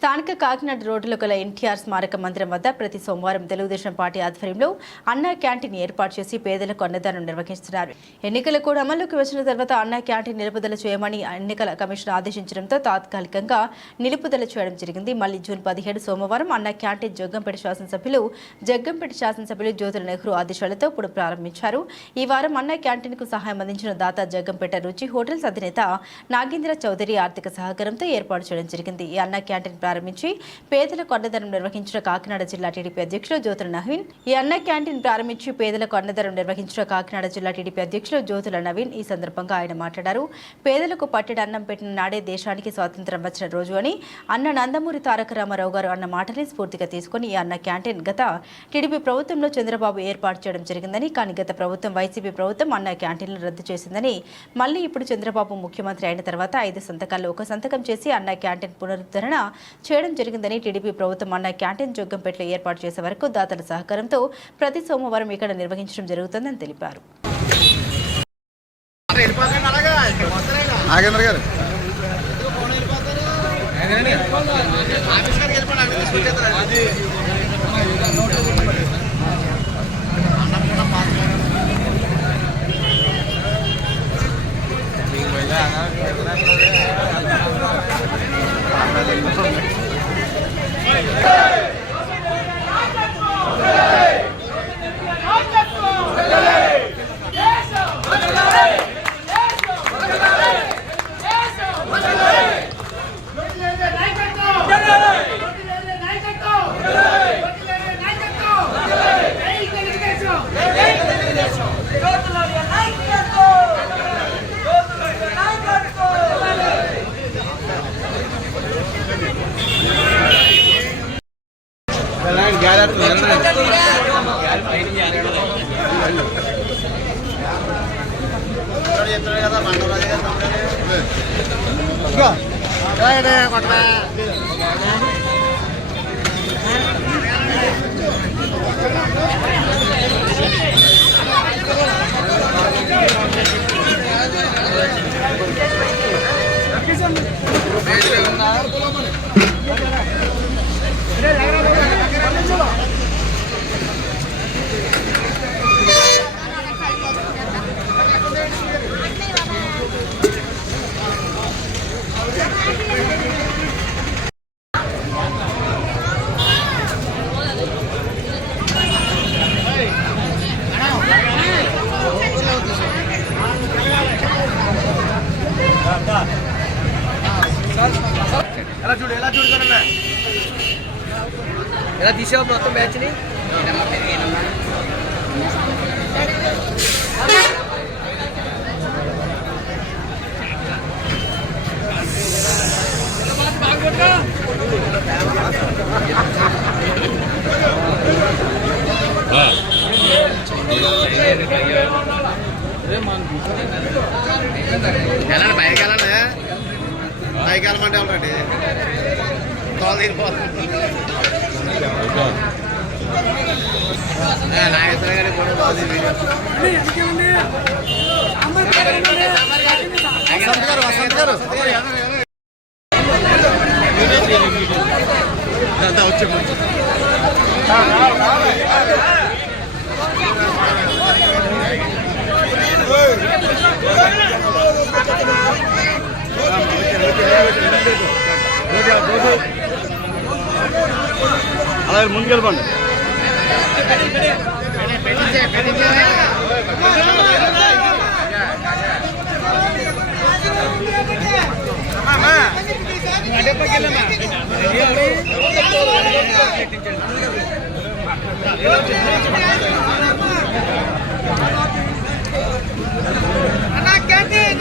స్థానిక కాకినాడ రోడ్డులో గల ఎన్టీఆర్ స్మారక మందిరం వద్ద ప్రతి సోమవారం తెలుగుదేశం పార్టీ ఆధ్వర్యంలో అన్నా క్యాంటీన్ ఏర్పాటు చేసి పేదలకు అన్నదానం నిర్వహిస్తున్నారు. ఎన్నికల కూడా అమల్లోకి వచ్చిన తర్వాత అన్నా క్యాంటీన్ నిలుపుదల చేయమని ఎన్నికల కమిషన్ ఆదేశించడంతో తాత్కాలికంగా నిలుపుదల చేయడం జరిగింది. మళ్లీ జూన్ 17 సోమవారం అన్నా క్యాంటీన్ జగ్గంపేట శాసనసభ్యులు జ్యోతుల నెహ్రూ ఆదేశాలతో ఇప్పుడు ప్రారంభించారు. ఈ వారం అన్నా క్యాంటీన్ కు సహాయం అందించిన దాత జగ్గంపేట రుచి హోటల్స్ అధినేత నాగేంద్ర చౌదరి ఆర్థిక సహకారంతో ఏర్పాటు చేయడం జరిగింది. ఈ అన్నా క్యాంటీన్ ప్రారంభించి పేదలకు అన్నదానం నిర్వహించిన కాకినాడ జిల్లా టీడీపీ అధ్యక్షులు జ్యోతుల నవీన్ ఈ సందర్భంగా ఆయన మాట్లాడారు. పేదలకు పట్టెడు అన్నం పెట్టిన నాడే దేశానికి స్వాతంత్ర్యం వచ్చిన రోజు అని అన్న నందమూరి తారక రామారావు గారు అన్న మాటని స్ఫూర్తిగా తీసుకుని ఈ అన్న క్యాంటీన్ గత టీడీపీ ప్రభుత్వంలో చంద్రబాబు ఏర్పాటు చేయడం జరిగిందని, కానీ గత ప్రభుత్వం వైసీపీ ప్రభుత్వం అన్న క్యాంటీన్లు రద్దు చేసిందని, మళ్లీ ఇప్పుడు చంద్రబాబు ముఖ్యమంత్రి అయిన తర్వాత 5 సంతకాల్లో ఒక సంతకం చేసి అన్న క్యాంటీన్ పునరుద్ధరణ చేయడం జరిగిందని, టీడీపీ ప్రభుత్వం అన్న క్యాంటీన్ జగ్గంపేటలో ఏర్పాటు చేసే వరకు దాతల సహకారంతో ప్రతి సోమవారం ఇక్కడ నిర్వహించడం జరుగుతుందని తెలిపారు. ఎలా తీసావు మొత్తం బ్యాచ్ ని? పైకి వెళ్ళమంటే ఆల్రెడీ తోలు తీరిపోతుంది. నాగేశ్వర గారి కూడా వసంత్ గారు వచ్చే అలా ముందుకెళ్ళిపోండి. అన్నా క్యాంటీన్